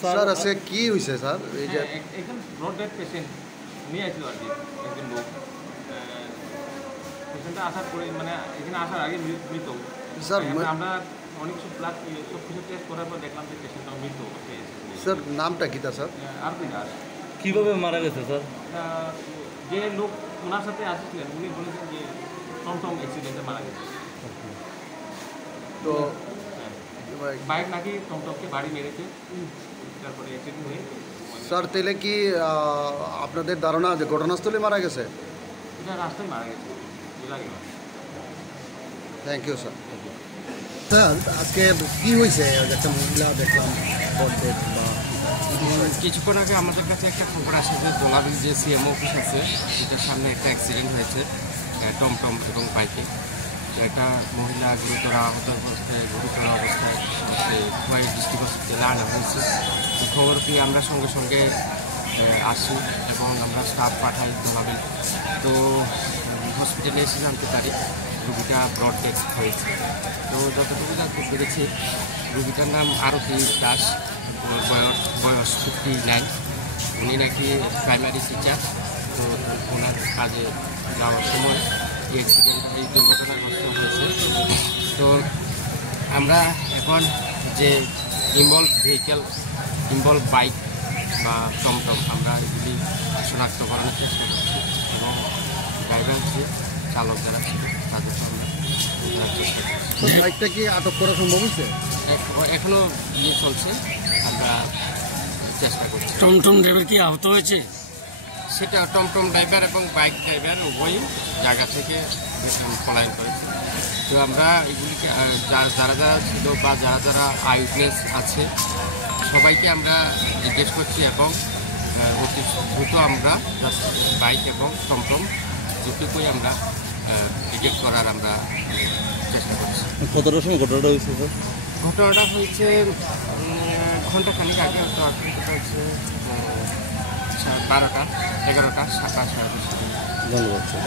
Sir আজকে কি হয়েছে স্যার? এই যে একজন ব্রড ডেড পেশেন্ট নিয়ে আসছিল আর কি, একজন লোক পেশেন্টটা আসার পরে মানে এখানে আসার আগে মৃত স্যার। আমরা অনেক সব ব্লাড সব কিছু টেস্ট করার পর দেখলাম যে পেশেন্টটা মৃত অবস্থায় আছে। স্যার নামটা কী তা স্যার? আরপি দাস। কীভাবে মারা গেছে স্যার? যে লোক ওনার সাথে আসছিলেন উনি বলেছেন যে টমটম অ্যাক্সিডেন্টে মারা গেছে। তো বাইক নাকি টমটমকে বাড়ি মেরেছে, তারপরে অ্যাক্সিডেন্ট হয়ে। স্যার তাহলে কি আপনাদের ধারণা যে ঘটনাস্থলে মারা গেছে? এটা রাস্তায় মারা গেছে, বোঝা গেল। Thank you sir. স্যার আজকে কী হয়েছে? একটা মহিলা দেখলাম কিছুক্ষণ আগে আমাদের কাছে একটা খবর আসে যে দোলাবিল যে সিএমও অফিস আছে সেটার সামনে একটা অ্যাক্সিডেন্ট হয়েছে টমটম এবং বাইকে। তো একটা মহিলা গুরুতর অবস্থায় খোয়াই ডিস্ট্রিক্ট হসপিটালে আনা হয়েছে। তো খবর পেয়ে আমরা সঙ্গে সঙ্গে আসি এবং আমরা স্টাফ পাঠাই দোলাবিল। তো হসপিটালে এসে জানতে পারি রুগীটা ব্রড ডেথ হয়েছে। তো যতটুকু জানতে পেরেছি রুগীটার নাম আরতি দাস, বয়স 59। উনি নাকি প্রাইমারি টিচার। তো ওনার কাজে যাওয়ার সময় এই দুর্ঘটনাগ্রস্ত হয়েছে। তো আমরা এখন যে ইনভলভ বাইক বা টমটম আমরা এগুলি শনাক্ত করানোর চেষ্টা করছি এবং ড্রাইভার যে চালক যারা ছিল তাদেরকে আমরা চেষ্টা করছি। বাইকটা কি আটক করা সম্ভব হয়েছে? এখনো চলছে, আমরা চেষ্টা করছি। টমটম ড্রাইভার কি আহত হয়েছে? সেটা টমটম ড্রাইভার এবং বাইক ড্রাইভার উভয়ই জায়গা থেকে পলায়ন করেছে। তো আমরা এগুলিকে যারা ছিল বা যারা আইউটনেস আছে সবাইকে আমরা জিজ্ঞেস করছি এবং অতি দ্রুত আমরা বাইক এবং টমটম দুটোকেই আমরা ডিটেক্ট করার আমরা চেষ্টা করছি। কতটার সময় ঘটনাটা হয়েছে স্যার? ঘটনাটা হয়েছে ঘন্টাখানিক আগে, হয়তো ঘটনাটা হচ্ছে 12টা 11টা 7টা 10:30। ধন্যবাদ স্যার।